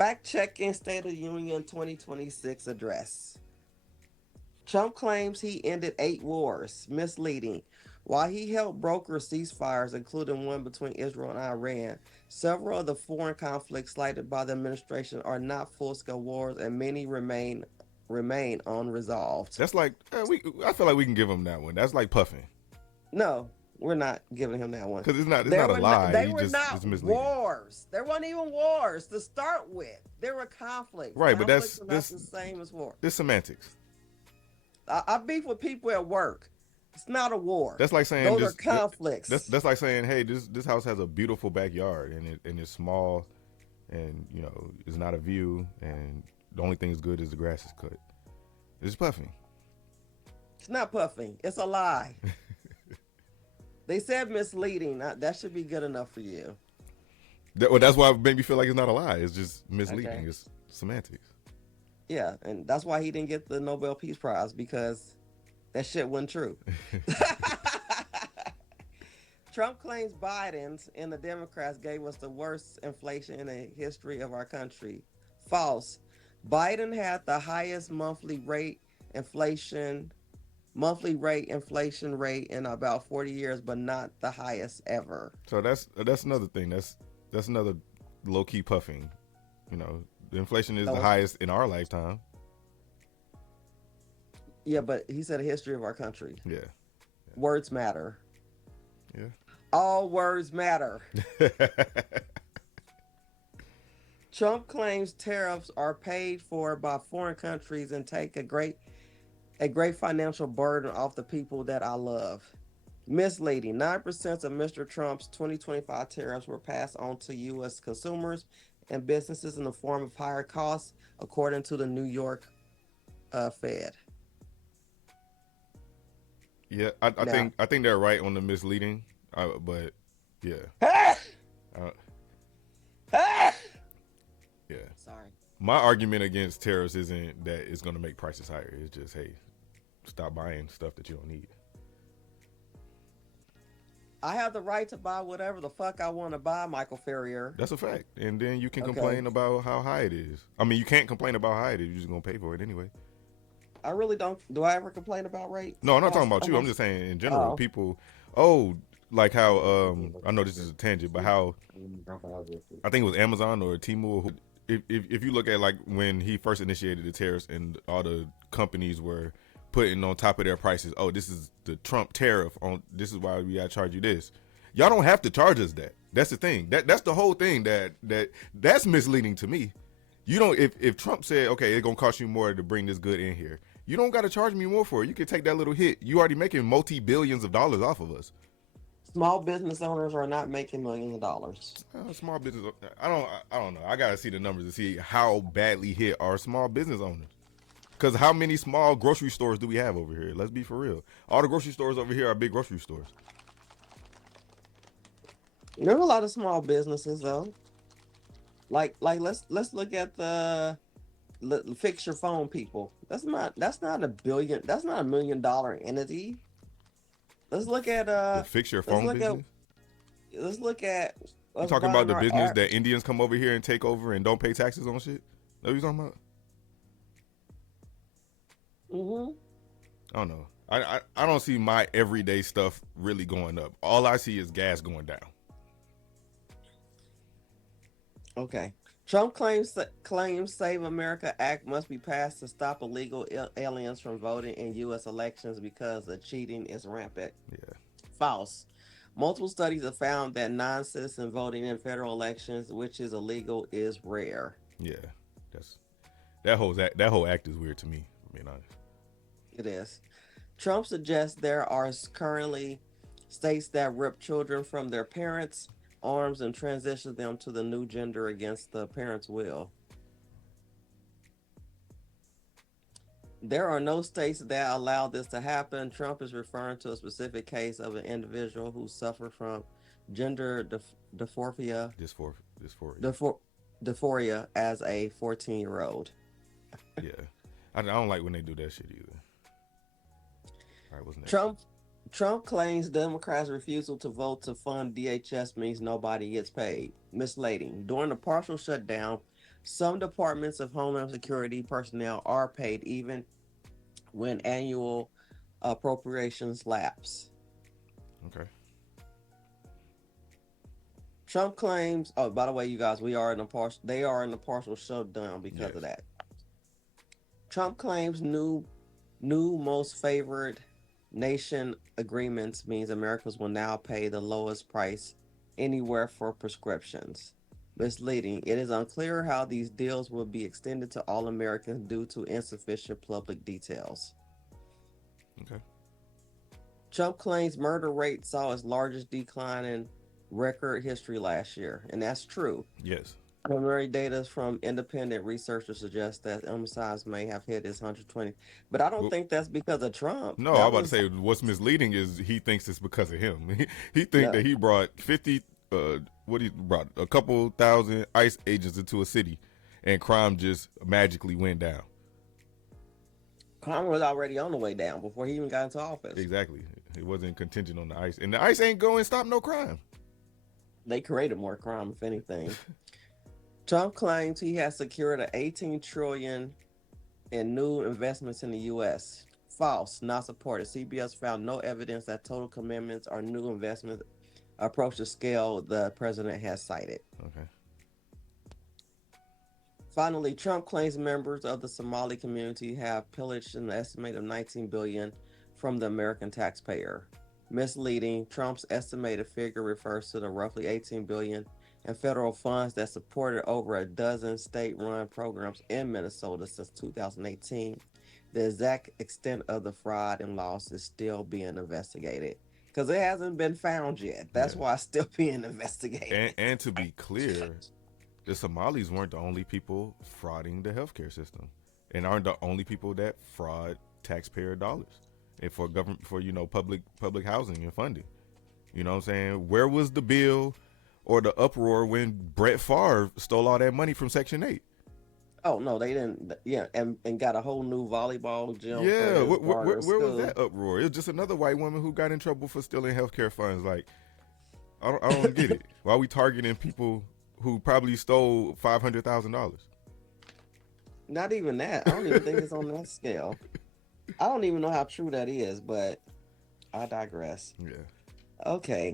Fact-checking State of the Union 2026 address. Trump claims he ended 8 wars, misleading. While he helped broker ceasefires, including one between Israel and Iran, several of the foreign conflicts cited by the administration are not full-scale wars, and many remain unresolved. That's like I feel like we can give him that one. That's like puffing No, we're not giving him that one. because it's not a lie. They He were just not it's misleading. wars. There weren't even wars to start with. There were conflicts. Right, but Conflicts that's are not the same as war. this semantics. I beef with people at work. It's not a war. That's like saying Those are this. conflicts. That's like saying, hey, this house has a beautiful backyard and it's small, and it's not a view, and the only thing is good is the grass is cut. It's puffing. It's not puffing. It's a lie. They said misleading. That should be good enough for you. That's why it made me feel like it's not a lie. It's just misleading. Okay. It's semantics. Yeah, and that's why he didn't get the Nobel Peace Prize, because that shit wasn't true. Trump claims Biden's and the Democrats gave us the worst inflation in the history of our country. False. Biden had the highest monthly rate inflation rate in about 40 years, but not the highest ever. So that's another thing. That's another low key puffing. The inflation is the highest in our lifetime. Yeah, but he said the history of our country. Yeah. Words matter. Yeah. All words matter. Trump claims tariffs are paid for by foreign countries and take a great financial burden off the people that I love. Misleading. 9% of Mr. Trump's 2025 tariffs were passed on to U.S. consumers and businesses in the form of higher costs, according to the New York Fed. Yeah, I think they're right on the misleading, but yeah, uh, yeah. Sorry. My argument against tariffs isn't that it's going to make prices higher. It's just, hey, stop buying stuff that you don't need. I have the right to buy whatever the fuck I want to buy, Michael Farrior. That's a fact. And then you can complain about how high it is. I mean, you can't complain about how high it is. You're just going to pay for it anyway. I really don't. Do I ever complain about rates? No, I'm not talking about you. I'm just saying in general. People, like how, I know this is a tangent, but how, I think it was Amazon or Temu. If you look at like when he first initiated the tariffs and all the companies were putting on top of their prices, oh, this is the Trump tariff on, this is why we gotta charge you this. Y'all don't have to charge us that. That's the thing. That's the whole thing that's misleading to me. You don't, if Trump said, okay, it's gonna cost you more to bring this good in here, you don't gotta charge me more for it. You can take that little hit. You already making multi-billions of dollars off of us. Small business owners are not making millions of dollars. Small business, I don't know. I gotta see the numbers to see how badly hit are small business owners. Because how many small grocery stores do we have over here? Let's be for real. All the grocery stores over here are big grocery stores. There's a lot of small businesses though. Like let's look at the fix your phone people. That's not a billion. That's not $1 million entity. Let's look at the fix your phone business. Let's look at. You talking about the business that Indians come over here and take over and don't pay taxes on shit? That what you talking about? I don't know. I don't see my everyday stuff really going up. All I see is gas going down. Okay. Trump claims Save America Act must be passed to stop illegal aliens from voting in U.S. elections because the cheating is rampant. Yeah. False. Multiple studies have found that non-citizen voting in federal elections, which is illegal, is rare. Yeah, that whole act is weird to me. Being honest. It is. Trump suggests there are currently states that rip children from their parents' arms and transition them to the new gender against the parents' will. There are no states that allow this to happen. Trump is referring to a specific case of an individual who suffered from gender dysphoria as a 14-year-old. Yeah. I don't like when they do that shit either. All right, what's next? Trump claims Democrats' refusal to vote to fund DHS means nobody gets paid. Misleading. During the partial shutdown, Some departments of Homeland Security personnel are paid even when annual appropriations lapse. Okay. Trump claims, oh, by the way, you guys, they are in a partial shutdown because of Yes. that. Trump claims new most favored nation agreements means Americans will now pay the lowest price anywhere for prescriptions. Misleading. It is unclear how these deals will be extended to all Americans due to insufficient public details. Okay. Trump claims murder rate saw its largest decline in record history last year, and that's true. Yes. Preliminary data from independent researchers suggests that homicides may have hit its 120, but I don't Well, think that's because of Trump. no, I'm That about to was say what's misleading is he thinks it's because of him. He think that no. he brought 50, what he brought a couple thousand ICE agents into a city, and crime just magically went down. Crime was already on the way down before he even got into office. Exactly. It wasn't contingent on the ICE, and the ICE ain't going to stop no crime. They created more crime, if anything. Trump claims he has secured an 18 trillion in new investments in the U.S. False, not supported. CBS found no evidence that total commitments or new investments approach the scale the president has cited. Okay. Finally, Trump claims members of the Somali community have pillaged an estimated 19 billion from the American taxpayer. Misleading, Trump's estimated figure refers to the roughly 18 billion in federal funds that supported over a dozen state-run programs in Minnesota since 2018. The exact extent of the fraud and loss is still being investigated because it hasn't been found yet. That's Yeah. why it's still being investigated. And to be clear, the Somalis weren't the only people frauding the healthcare system, and aren't the only people that fraud taxpayer dollars, and for government, for public housing and funding. You know what I'm saying? Where was the bill or the uproar when Brett Favre stole all that money from Section 8? Oh no, they didn't. Yeah, and got a whole new volleyball gym for Yeah, his where, daughter's where was school. that uproar? It was just another white woman who got in trouble for stealing healthcare funds. Like, I don't get it. Why are we targeting people who probably stole $500,000? Not even that. I don't even think it's on that scale. I don't even know how true that is, but I digress. Yeah. Okay.